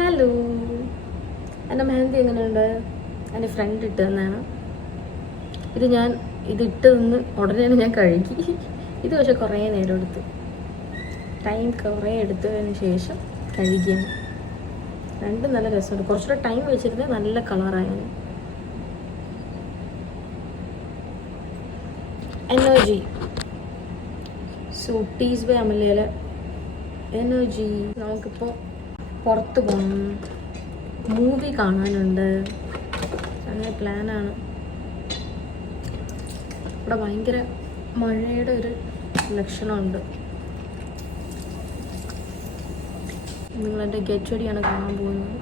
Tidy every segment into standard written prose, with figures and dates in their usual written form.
Hello, എൻ്റെ മെഹന്തി എങ്ങനെയുണ്ട്? എൻ്റെ ഫ്രണ്ട് ഇട്ട് തന്നെയാണ് ഇതിട്ട് നിന്ന് ഉടനെയാണ് ഞാൻ കഴുകി. ഇത് പക്ഷെ കുറേ നേരം എടുത്തു, കുറേ എടുത്തതിന് ശേഷം കഴുകിയാണ്. രണ്ടും നല്ല രസമുണ്ട്. കുറച്ചുകൂടെ ടൈം വെച്ചിരുന്നത് നല്ല കളറായാണ്. എനർജി സൂട്ടീസ് ബൈ അമലയിലെ എനർജി. നമുക്കിപ്പോൾ പുറത്ത് പോകണം, മൂവി കാണാനുണ്ട്, അങ്ങനെ പ്ലാനാണ്. ഇവിടെ ഭയങ്കര മഴയുടെ ഒരു ലക്ഷണമുണ്ട്. നിങ്ങളെൻ്റെ ഗെറ്റടിയാണ് കാണാൻ പോകുന്നത്.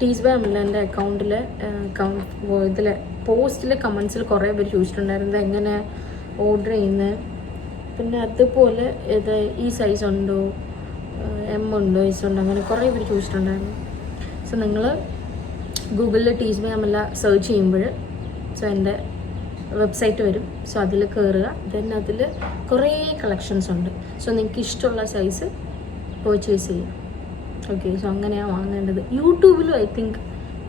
ടീസ് ബൈ അമല എൻ്റെ അക്കൗണ്ടിൽ ഇതിൽ പോസ്റ്റിൽ കമൻസിൽ കുറേ പേര് ചോദിച്ചിട്ടുണ്ടായിരുന്നത് എങ്ങനെ ഓർഡർ ചെയ്യുന്നത്, പിന്നെ അതുപോലെ ഇത് ഈ സൈസ് ഉണ്ടോ, എം ഉണ്ടോ, എസ് ഉണ്ടോ, അങ്ങനെ കുറേ പേര് ചോദിച്ചിട്ടുണ്ടായിരുന്നു. സോ നിങ്ങൾ ഗൂഗിളിൽ ടീസ് ബൈ അമല സെർച്ച് ചെയ്യുമ്പോൾ എൻ്റെ വെബ്സൈറ്റ് വരും. സോ അതിൽ കയറുക. ദെൻ അതിൽ കുറേ കളക്ഷൻസ് ഉണ്ട്. സോ നിങ്ങൾക്ക് ഇഷ്ടമുള്ള സൈസ് പർച്ചേസ് ചെയ്യാം. ഓക്കെ, സോ അങ്ങനെയാണ് വാങ്ങേണ്ടത്. യൂട്യൂബിലും ഐ തിങ്ക്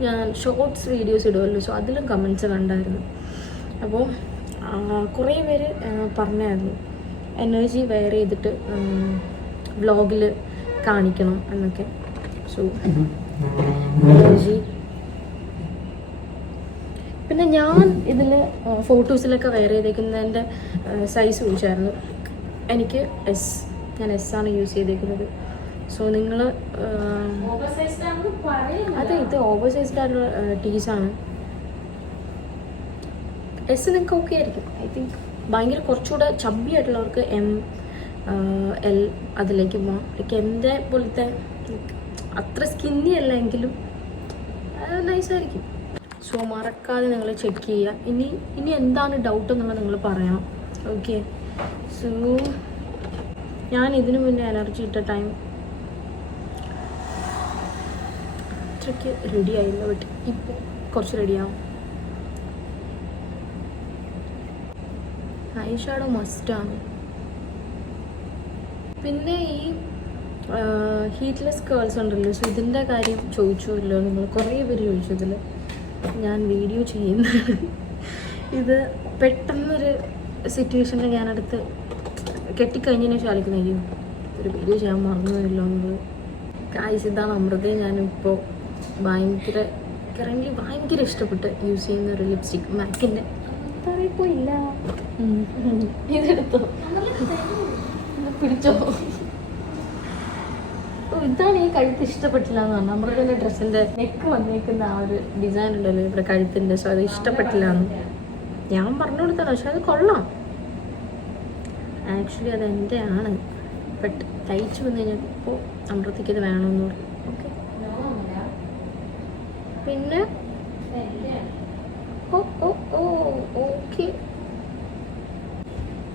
ഞാൻ ഷോർട്സ് വീഡിയോസ് ഇടുമല്ലോ, സോ അതിലും കമൻസ് കണ്ടായിരുന്നു. അപ്പോൾ കുറേ പേര് പറഞ്ഞായിരുന്നു എനർജി വെയർ ചെയ്തിട്ട് വ്ളോഗിൽ കാണിക്കണം എന്നൊക്കെ. സോ എനർജി, പിന്നെ ഞാൻ ഇതിൽ ഫോട്ടോസിലൊക്കെ വെയർ ചെയ്തേക്കുന്നതിൻ്റെ സൈസ് ചോദിച്ചായിരുന്നു. എനിക്ക് ഞാൻ എസ് ആണ് യൂസ് ചെയ്തേക്കുന്നത്. സോ നിങ്ങൾ അതെ, ഇത് ഓവർ സൈസ്ഡ് ആയിട്ടുള്ള ടീസാണ്. എസ് നിങ്ങൾക്ക് ഓക്കെ ആയിരിക്കും ഐ തിങ്ക്. ഭയങ്കര കുറച്ചുകൂടെ ചബ്ബി ആയിട്ടുള്ളവർക്ക് എം, എൽ അതിലേക്ക് പോകാം. ലൈക്ക് എൻ്റെ പോലത്തെ അത്ര സ്കിന്നി അല്ല എങ്കിലും നൈസായിരിക്കും. സോ മറക്കാതെ നിങ്ങൾ ചെക്ക് ചെയ്യുക. ഇനി എന്താണ് ഡൗട്ട് എന്നുള്ളത് നിങ്ങൾ പറയണം. ഓക്കെ, സോ ഞാൻ ഇതിനു മുന്നേ എനർജി ഇട്ട ടൈം അത്രയ്ക്ക് റെഡി ആയില്ല, ബട്ട് ഇപ്പോൾ കുറച്ച് റെഡിയാവും. ഐ ഷാഡോ മസ്റ്റാണ്. പിന്നെ ഈ ഹീറ്റ്ലെസ് കേൾസ് ഉണ്ടല്ലോ, സോ ഇതിൻ്റെ കാര്യം ചോദിച്ചുല്ലോ നിങ്ങൾ, കുറേ പേര് ചോദിച്ചു. ഇതിൽ ഞാൻ വീഡിയോ ചെയ്യുന്നതാണ്. ഇത് പെട്ടെന്നൊരു സിറ്റുവേഷനിൽ ഞാനടുത്ത് കെട്ടിക്കഴിഞ്ഞതിന് ശേഷം ആലോചിക്കുന്നതായിരിക്കും ഒരു വീഡിയോ ചെയ്യാൻ മറന്നുവല്ലോ നിങ്ങൾ. ഗായ്സ്, ഇതാണ് അമൃതയെ ഞാനിപ്പോൾ ഭയങ്കര ഇഷ്ടപ്പെട്ട് യൂസ് ചെയ്യുന്ന ഒരു ലിപ്സ്റ്റിക്. മാക്കിൻ്റെ പറയിപ്പോയില്ല, ഇതെടുത്തോ, പിടിച്ചോ. ഇതാണ് ഈ കഴുത്ത് ഇഷ്ടപ്പെട്ടില്ല എന്ന് പറഞ്ഞാൽ അമൃതയുടെ ഡ്രസ്സിൻ്റെ നെക്ക് വന്നേക്കുന്ന ആ ഒരു ഡിസൈൻ ഉണ്ടല്ലോ ഇവിടെ കഴുത്തിൻ്റെ. സോ അത് ഇഷ്ടപ്പെട്ടില്ല എന്ന് ഞാൻ പറഞ്ഞു കൊടുത്തതാണ്. പക്ഷെ അത് കൊള്ളാം ആക്ച്വലി, അത് എൻ്റെ ആണ്. ബട്ട് തയ്ച്ചു വന്നു കഴിഞ്ഞാൽ ഇപ്പോൾ അമൃതയ്ക്ക് ഇത് വേണമെന്ന് പറഞ്ഞു. ഓക്കെ, പിന്നെ ഓക്കെ,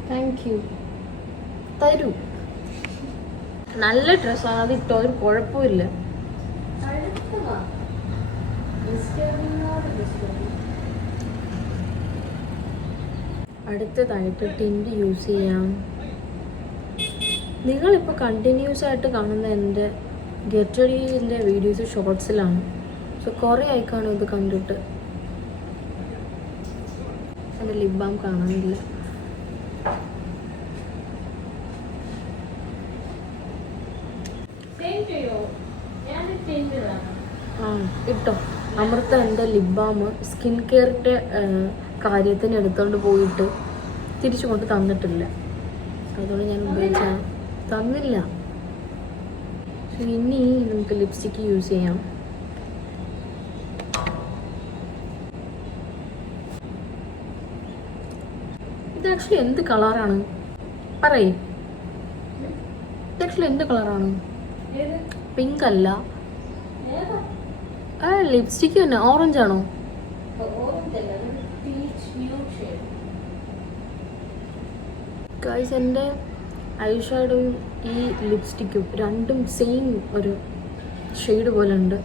താങ്ക് യു. തരൂ, നല്ല ഡ്രസ്സാണ്, അത് ഇട്ടോ ഒരു കുഴപ്പമില്ല. അടുത്തതായിട്ട് ടിൻറ്റ് യൂസ് ചെയ്യാം. നിങ്ങളിപ്പോൾ കണ്ടിന്യൂസ് ആയിട്ട് കാണുന്ന എൻ്റെ ഗെറ്റഡിൻ്റെ വീഡിയോസ് ഷോർട്സിലാണ്. സോ കുറേ ആയിക്കാണും ഇത് കണ്ടിട്ട്. എൻ്റെ ലിപ് ബാം കാണാനില്ല. ഇട്ടോ, അമൃത എൻ്റെ ലിപ് ബാം സ്കിൻ കെയറിൻ്റെ കാര്യത്തിന് എടുത്തുകൊണ്ട് പോയിട്ട് തിരിച്ചു കൊണ്ട് തന്നിട്ടില്ല. അതുകൊണ്ട് ഞാൻ ഉപയോഗിച്ചാൽ തന്നില്ല. ഇനി നമുക്ക് ലിപ്സ്റ്റിക്ക് യൂസ് ചെയ്യാം. ഇത് ആക്ച്വലി എന്ത് കളറാണ് പറയേ? ഇത് ആക്ച്വലി എന്ത് കളറാണ്? പിങ്ക് അല്ല, ലിപ്സ്റ്റിക്ക് തന്നെ ഓറഞ്ച് ആണോ? ഗൈസ്, എൻ്റെ ഐ ഷാഡോയും ഈ ലിപ്സ്റ്റിക്കും രണ്ടും സെയിം ഒരു ഷെയ്ഡ് പോലെ ഉണ്ട്.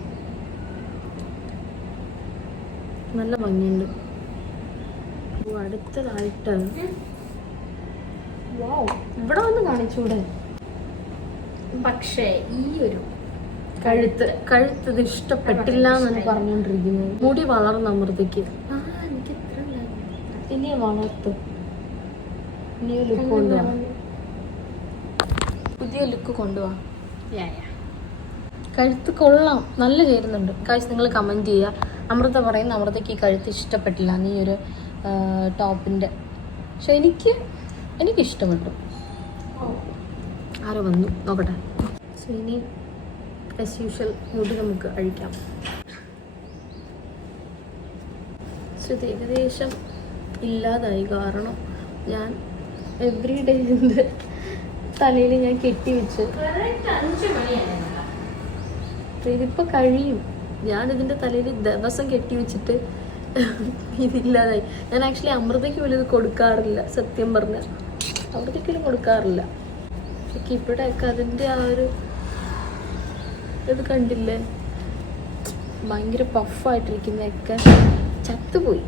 നല്ല ഭംഗിയുണ്ട്. അടുത്തതായിട്ട് ഇവിടെ വന്ന് കാണിച്ചൂടെ? പക്ഷേ ഈ ഒരു കഴുത്ത് ഇത് ഇഷ്ടപ്പെട്ടില്ല എന്നാണ് പറഞ്ഞോണ്ടിരിക്കുന്നത്. മുടി വളർന്ന അമൃതയ്ക്ക് എനിക്ക് ഇത്ര ഇനി വളർത്ത്, ഇനി ലുക്ക് കൊണ്ടുപോവാ, പുതിയ ലുക്ക് കൊണ്ടുപോവാ. കഴുത്ത് കൊള്ളാം, നല്ല ചേരുന്നുണ്ട്. കാശ് നിങ്ങൾ കമൻറ്റ് ചെയ്യുക. അമൃത പറയുന്ന അമൃതയ്ക്ക് ഈ കഴുത്ത് ഇഷ്ടപ്പെട്ടില്ല നീ ഒരു ടോപ്പിൻ്റെ. പക്ഷെ എനിക്ക് ഇഷ്ടപ്പെട്ടു. ആരോ വന്നു നോക്കട്ടെ. സോ ഇനി ആസ് യൂഷ്വൽ മുടി നമുക്ക് അഴിക്കാം. സോ ഇത് ഏകദേശം ഇല്ലാതായി. കാരണം ഞാൻ എവറി ഡേ എൻ്റെ തലയിൽ ഞാൻ കെട്ടിവെച്ച് ഇതിപ്പോൾ കഴിയും. ഞാനിതിൻ്റെ തലയിൽ ദിവസം കെട്ടിവെച്ചിട്ട് ഇതില്ലാതായി. ഞാൻ ആക്ച്വലി അമൃതയ്ക്ക് പോലും ഇത് കൊടുക്കാറില്ല, സത്യം പറഞ്ഞാൽ അമൃതയ്ക്കൊന്നും കൊടുക്കാറില്ല. പക്ഷെ ഇവിടെയൊക്കെ അതിൻ്റെ ആ ഒരു ഇത് കണ്ടില്ലേ, ഭയങ്കര പഫായിട്ടിരിക്കുന്നതൊക്കെ ചത്തുപോയി.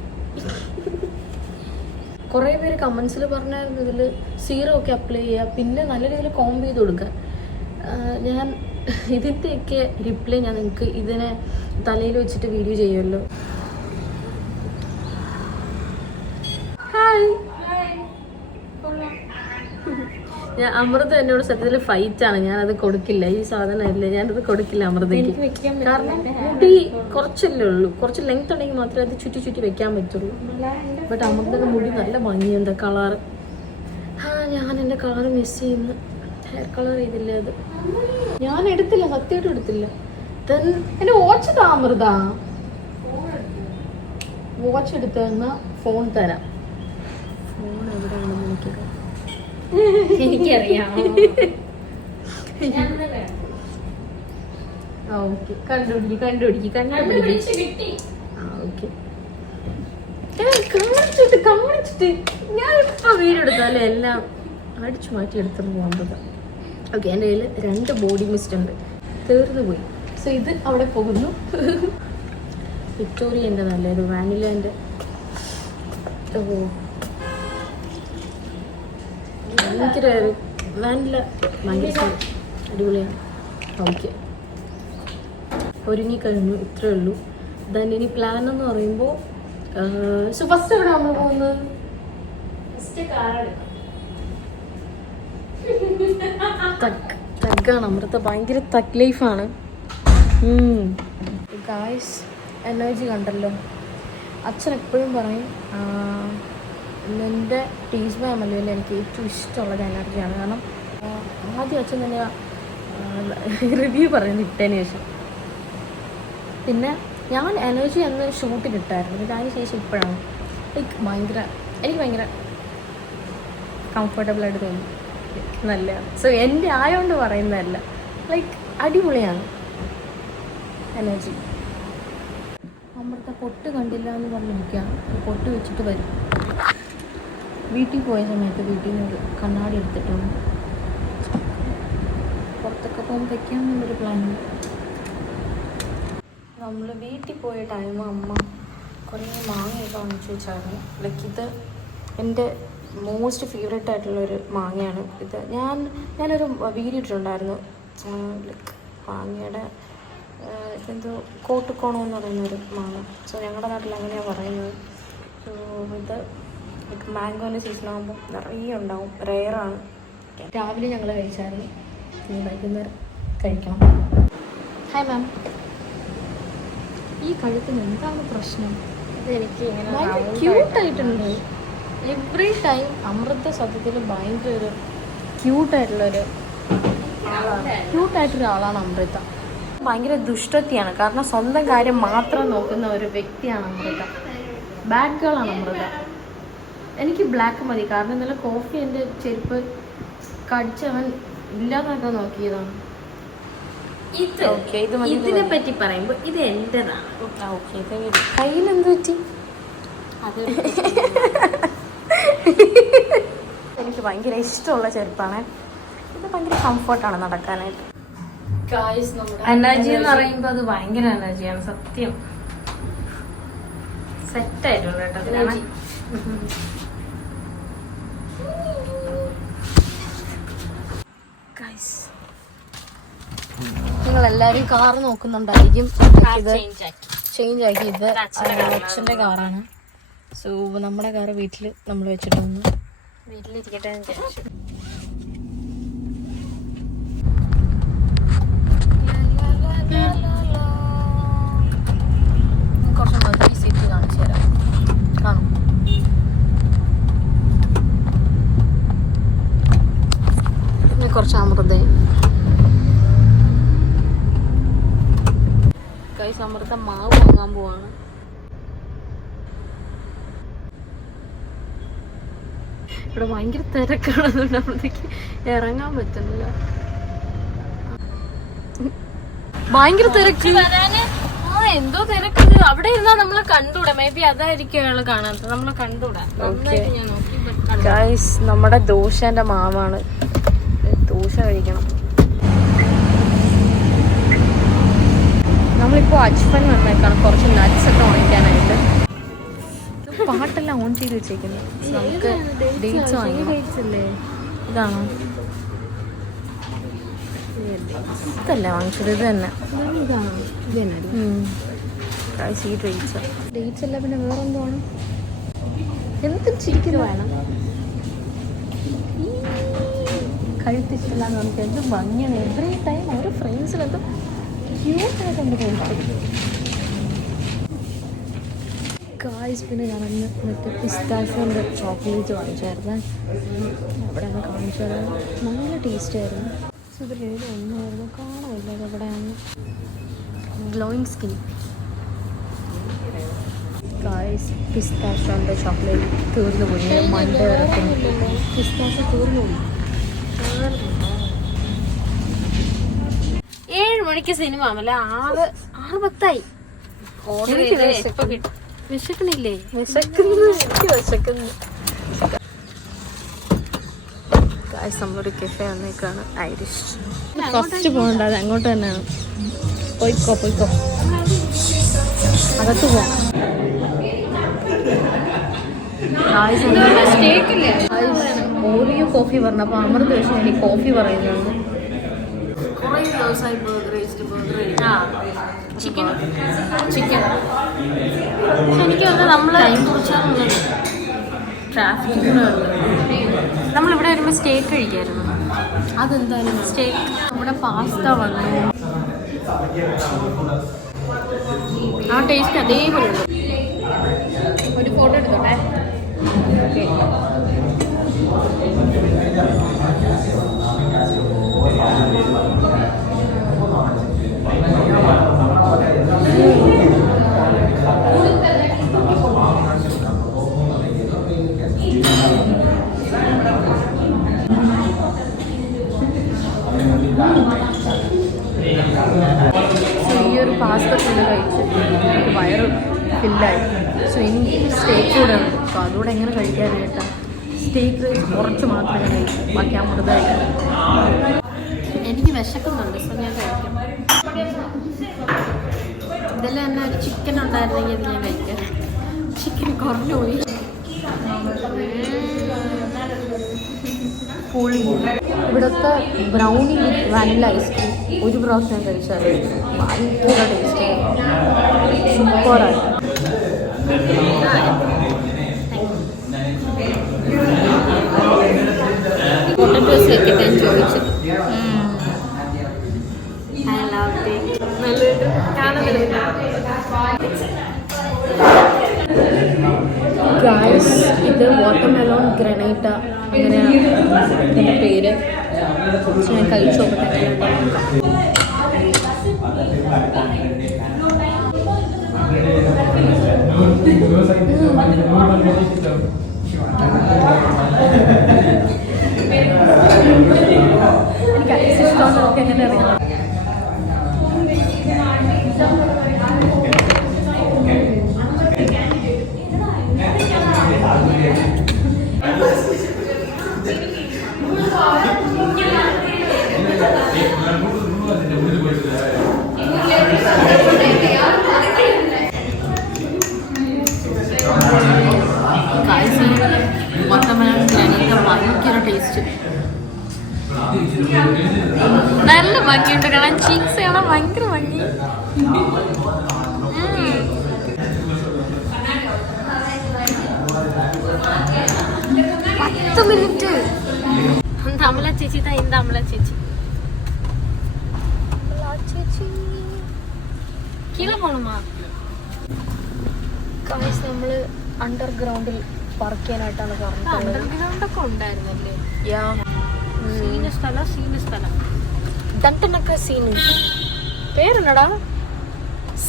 കുറേ പേര് കമൻസിൽ പറഞ്ഞായിരുന്നു ഇതിൽ സീറം ഒക്കെ അപ്ലൈ ചെയ്യുക, പിന്നെ നല്ല രീതിയിൽ കോംബ് ചെയ്ത് കൊടുക്കുക. ഞാൻ ഇതിൻ്റെയൊക്കെ റിപ്ലൈ ഞാൻ നിങ്ങൾക്ക് ഇതിനെ തലയിൽ വെച്ചിട്ട് വീഡിയോ ചെയ്യുമല്ലോ. ഹായ്, ഞാൻ അമൃത എന്നോട് സത്യത്തിൽ ഫൈറ്റാണ്. ഞാനത് കൊടുക്കില്ല, ഈ സാധനം ഇല്ല, ഞാനത് കൊടുക്കില്ല അമൃതയ്ക്ക്. കാരണം മുടി കുറച്ചല്ലേ ഉള്ളൂ, കുറച്ച് ലെങ്ത് ഉണ്ടെങ്കിൽ മാത്രമേ അത് ചുറ്റി വെക്കാൻ പറ്റുള്ളൂ. ബട്ട് അമൃതയുടെ മുടി നല്ല ഭംഗിയുണ്ട്, കളറ്. ഞാൻ എൻ്റെ കളർ മിസ് ചെയ്യുന്നു. ഹെയർ കളർ ചെയ്തില്ലേ അത് ഞാൻ എടുത്തില്ല, സത്യമായിട്ടും എടുത്തില്ല. ദെൻ എൻ്റെ വാച്ച് താ അമൃത, വാച്ച് എടുത്തു തന്നാൽ ഫോൺ തരാം. ഫോൺ എവിടെയാണെന്ന് എനിക്കറിയാം. ഓക്കെ, കണ്ടുപിടിക്ക്. കാണിച്ചിട്ട് ഞാൻ ഇപ്പൊ വീഡിയോ എടുത്താലേ എല്ലാം അടിച്ചു മാറ്റി എടുത്തിട്ട് പോകുന്നത്. ഓക്കെ, എൻ്റെ കയ്യിൽ 2 ബോഡി മിസ്റ്റ് ഉണ്ട്, തീർന്നു പോയി. സോ ഇത് അവിടെ പോകുന്നു. വിക്ടോറിയൻ്റെ നല്ലൊരു വാനിലേൻ്റെ. ഓ ഭയങ്കര വാനില ഭയങ്കര അടിപൊളിയാണ്. ഓക്കെ, ഒരുങ്ങിക്കഴിഞ്ഞു, ഇത്രയേ ഉള്ളൂ. ദെൻ ഇനി പ്ലാൻ എന്ന് പറയുമ്പോൾ സോ ഫസ്റ്റ് എവിടെ നമ്മൾ പോകുന്നത്? തഗ്ഗാണ് അമൃത, ഭയങ്കര തഗ് ലൈഫാണ്. ഗായ്സ്, എനർജി കണ്ടല്ലോ. അച്ഛൻ എപ്പോഴും പറയും എൻ്റെ ടീസ് ബൈ അമലുവിൽ എനിക്ക് ഏറ്റവും ഇഷ്ടമുള്ളത് എനർജിയാണ്. കാരണം ആദ്യം അച്ഛൻ തന്നെ റിവ്യൂ പറയുന്നത് ഇട്ടതിന് ശേഷം, പിന്നെ ഞാൻ എനർജി അന്ന് ഷൂട്ടിലിട്ടായിരുന്നു. പിന്നെ അതിന് ശേഷം ഇപ്പോഴാണ് എനിക്ക് ഭയങ്കര കംഫർട്ടബിളായിട്ട് തോന്നി, നല്ലതാണ്. സോ എൻ്റെ ആയതുകൊണ്ട് പറയുന്നതല്ല, ലൈക്ക് അടിപൊളിയാണ് എനർജി. അമൃത പൊട്ട് കണ്ടില്ല എന്ന് പറഞ്ഞിരിക്കുകയാണ്, പൊട്ട് വെച്ചിട്ട് വരും. വീട്ടിൽ പോയ സമയത്ത് വീട്ടിൽ നിന്ന് ഒരു കണ്ണാടി എടുത്തിട്ടുണ്ട്, പുറത്തൊക്കെ പോകുമ്പോൾ വയ്ക്കാമെന്നുള്ളൊരു പ്ലാനുണ്ട്. നമ്മൾ വീട്ടിൽ പോയ ടൈം അമ്മ കുറേ മാങ്ങയൊക്കെ വാങ്ങിച്ചു വെച്ചായിരുന്നു. ലൈക്ക് ഇത് എൻ്റെ മോസ്റ്റ് ഫേവറേറ്റ് ആയിട്ടുള്ളൊരു മാങ്ങയാണ് ഇത്. ഞാനൊരു വീഡിയോ ഇട്ടിട്ടുണ്ടായിരുന്നു, ലൈക്ക് മാങ്ങയുടെ ഇതെന്തോ കോട്ടുക്കോണം എന്ന് പറയുന്നൊരു മാങ്ങ. സോ ഞങ്ങളുടെ നാട്ടിൽ അങ്ങനെയാണ് പറയുന്നത്. സോ ഇത് ലൈക്ക് മാംഗോൻ്റെ സീസണാകുമ്പോൾ നിറയെ ഉണ്ടാവും, റെയറാണ്. രാവിലെ ഞങ്ങൾ കഴിച്ചായിരുന്നു, ഇനി വൈകുന്നേരം കഴിക്കണം. ഹായ് മാം, ഈ കഴുത്തിന് എന്താണ് പ്രശ്നം? ഇതെനിക്ക് ഭയങ്കര ക്യൂട്ടായിട്ടുണ്ട്. എവറി ടൈം അമൃത സത്യത്തിൽ ഭയങ്കര ഒരു ക്യൂട്ടായിട്ടുള്ളൊരു ആളാണ് അമൃത. ഭയങ്കര ദുഷ്ടത്തിയാണ്, കാരണം സ്വന്തം കാര്യം മാത്രം നോക്കുന്ന ഒരു വ്യക്തിയാണ് അമൃത. ബാഡ് ഗേളാണ് അമൃത. എനിക്ക് ബ്ലാക്ക് മതി, കാരണം ഇന്നലെ കോഫി എൻ്റെ ചെരുപ്പ് കടിച്ചവൻ ഇല്ലാതാക്കാൻ നോക്കിയതാണ്. ഇതിനെ പറ്റി പറയുമ്പോൾ ഇത് എൻ്റെതാണ്. കയ്യിൽ എന്ത് പറ്റി? അത് എനിക്ക് ഭയങ്കര ഇഷ്ടമുള്ള ചെരുപ്പാണ് ഇത്. ഭയങ്കര കംഫർട്ടാണ് നടക്കാനായിട്ട്. എനർജി എന്ന് പറയുമ്പോൾ അത് ഭയങ്കര എനർജിയാണ്, സത്യം. സെറ്റായിട്ടുണ്ട് കേട്ടോ. എല്ലാരും കാർ നോക്കുന്നുണ്ടായിരിക്കും. ഇത് ചേഞ്ച് ആക്കി. ചേഞ്ച് ആക്കി. ഇത് അച്ഛന്റെ കാറാണ്. സോ നമ്മുടെ കാറ് വീട്ടില് നമ്മൾ വെച്ചിട്ട് വന്നു. വീട്ടിലിരിക്കട്ടെ എന്ന് വിചാരിച്ചു. കുറച്ച് മതി സീറ്റ് കാണിച്ചു തരാം. കാണും. കുറച്ച് അമൃതയും ഗൈസ്, അമൃത മാവ് വാങ്ങാൻ പോവാണ്. ഇവിടെ ഭയങ്കര തിരക്കാണ്. അതുകൊണ്ട് അമൃതയ്ക്ക് ഇറങ്ങാൻ പറ്റുന്നില്ല. ഭയങ്കര തിരക്ക്. എന്തോ തിരക്കത്. അവിടെ ഇരുന്നാ നമ്മളെ കണ്ടൂടാ. മേ ബി അതായിരിക്കും അയാള് കാണാത്തത്. നമ്മളെ കണ്ടൂടാ. നന്നായിട്ട് ഞാൻ നോക്കി. ഗൈസ്, നമ്മുടെ ദോശന്റെ മാവാണ്. ദോശ കഴിക്കണം. നമ്മളിപ്പോ അജ്ഫൻ വന്നേക്കാണ് കുറച്ച് നട്ട്സ് ഒക്കെ വാങ്ങിക്കാനായിട്ട്. പാട്ടെല്ലാം ഓൺ ചെയ്ത് വെച്ചേക്കുന്നത്. നമുക്ക് ഡേറ്റ്സ് വാങ്ങിക്കല്ലേ. ഇതാണോ? ഇതല്ല വാങ്ങിച്ചത്. ഇത് തന്നെ. ഇതാണോ? ഇത് തന്നെ. ഈ ഡേറ്റ്സ് അല്ല. പിന്നെ വേറെ എന്താണ്? എന്ത് ചിക്കൻ വേണം? കഴുത്തിട്ടില്ല എന്ന് പറഞ്ഞിട്ട് എന്ത് ഭംഗിയാണ്. എവറി ടൈം ഓരോ ഫ്രണ്ട്സിലെന്തും ക്യൂട്ടായിട്ടുണ്ട് കഴിച്ചിട്ട്. ഗായ്സ്, പിന്നെ ഞാൻ മറ്റേ പിസ്താഷ്യോൻ്റെ ചോക്ലേറ്റ് വാങ്ങിച്ചായിരുന്നു. അവിടെ ഒന്ന് കാണിച്ചു തരാം. നല്ല ടേസ്റ്റ് ആയിരുന്നു. ഇതിൽ ഒന്നായിരുന്നു കാണാമില്ല. അത് എവിടെയാണ്? Glowing skin. ഗായ്സ്, പിസ്താഷ്യോൻ്റെ ചോക്ലേറ്റ് തീർന്നു പോയി. മണ്ട ഇറക്കുന്നു. പിസ്താഷ്യോ തീർന്നു പോയി. 7 മണിക്ക് സിനിമ ആണല്ലേ? 6:10 ഓർഡർ വിശക്കണില്ലേ? നമ്മളൊരു കഫേ വന്നേക്കാണ്. ഐറിഷ്. ഫസ്റ്റ് പോകണ്ട, അത് അങ്ങോട്ട് തന്നെയാണ്. പോയിക്കോ അകത്ത് പോകാം. ഓറിയോ കോഫി പറഞ്ഞപ്പോൾ അമൃത പക്ഷേ എനിക്ക് കോഫി പറയുന്നുണ്ട്. കുറേ ദിവസമായി ബർഗർ ചിക്കൻ എനിക്ക് വന്ന് നമ്മൾ ടൈം കുറിച്ചാണുള്ളത്. ട്രാഫിക് കൂടെ ഉണ്ട്. നമ്മളിവിടെ വരുമ്പോൾ സ്റ്റേക്ക് കഴിക്കായിരുന്നു. അതെന്തായാലും സ്റ്റേക്ക്. നമ്മുടെ പാസ്ത വന്നു. ആ ടേസ്റ്റ് അതേപോലെ ഉണ്ട്. ഒരു ഫോട്ടോ എടുത്തോട്ടെ. ഓക്കെ. ഈ ഒരു പാസ്ത ഫുള്ള് കഴിച്ച് വയറ് ഫില്ലായി. സോ ഇനി സ്റ്റേക്ക് കൂടെ ഉണ്ട്. അപ്പോൾ അതുകൂടെ എങ്ങനെ കഴിക്കാനായിട്ടാണ്? സ്റ്റേക്ക് കുറച്ച് മാത്രമേ കഴിച്ചു. ബാക്കി അമൃത കഴിക്കും. എനിക്ക് വിശക്കുന്നുണ്ട്. സോ ഞാൻ കഴിക്കും. ഇതെല്ലാം തന്നെ ഒരു ചിക്കൻ ഉണ്ടായിരുന്നെങ്കിൽ ഇത് ഞാൻ കഴിക്കാം. ചിക്കൻ കുറഞ്ഞു പോയി. പൊളി. ഇവിടുത്തെ ബ്രൗണി വിത്ത് വാനില ഐസ്ക്രീം ഒരു പ്രാവശ്യം കഴിച്ചാൽ ഭയങ്കര ടേസ്റ്റാണ്. സൂപ്പറാണ്. പൊട്ടറ്റോസ് വെക്കട്ടെ എന്ന് ചോദിച്ചു. ഗായ്സ്, ഇത് വാട്ടർമെലോൺ ഗ്രനേറ്റ അങ്ങനെയാണ് ഇതിൻ്റെ പേര്. ഞാൻ കഴിച്ചു നോക്കട്ടെ. എനിക്ക് ഐസ് ഇഷ്ടമാണ്. നമുക്ക് എങ്ങനെ അറിയാം? വാട്ടർമെലൺ ഗ്രനേറ്റ ഭയങ്കര ടേസ്റ്റ്. നല്ല ഭംഗിയുണ്ട് കാണാൻ, ചീക്സ് കാണാൻ ഭയങ്കര ഭംഗി. മിനിറ്റ് இந்த அமலா சேச்சி தான், இந்த அமலா சேச்சி. கீழே போகணுமா? ഗായ്സ് നമ്മൾ അണ്ടർഗ്രൗണ്ടിൽ പാർക്ക് ചെയ്യാനായിട്ടാണ് പറഞ്ഞത്. അണ്ടർഗ്രൗണ്ട് ഒക്കെ ഉണ്ടായിരുന്നല്ലേ? സീന് സ്ഥലം ദണ്ടനൊക്കെ സീന് പേരെന്നടാ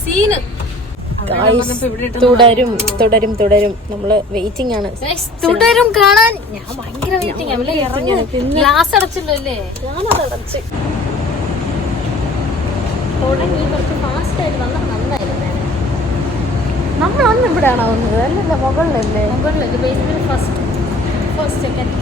സീന്. തുടരും നമ്മള് വെയിറ്റിംഗ് ആണ്. തുടരും കാണാൻ ഞാൻ ഭയങ്കര വെയിറ്റിംഗ്. ഗ്ലാസ് അടച്ചല്ലോ അല്ലേ? ഞാനത് അടച്ച് തുടങ്ങി കുറച്ച് ഫാസ്റ്റ് ആയിട്ട് വന്നാൽ നന്നായിരുന്നു. നമ്മൾ അന്ന് ഇവിടെയാണോ വന്നത്? അല്ലല്ല, മുകളിലല്ലേ? മുകളിലല്ലേ? Basement first second.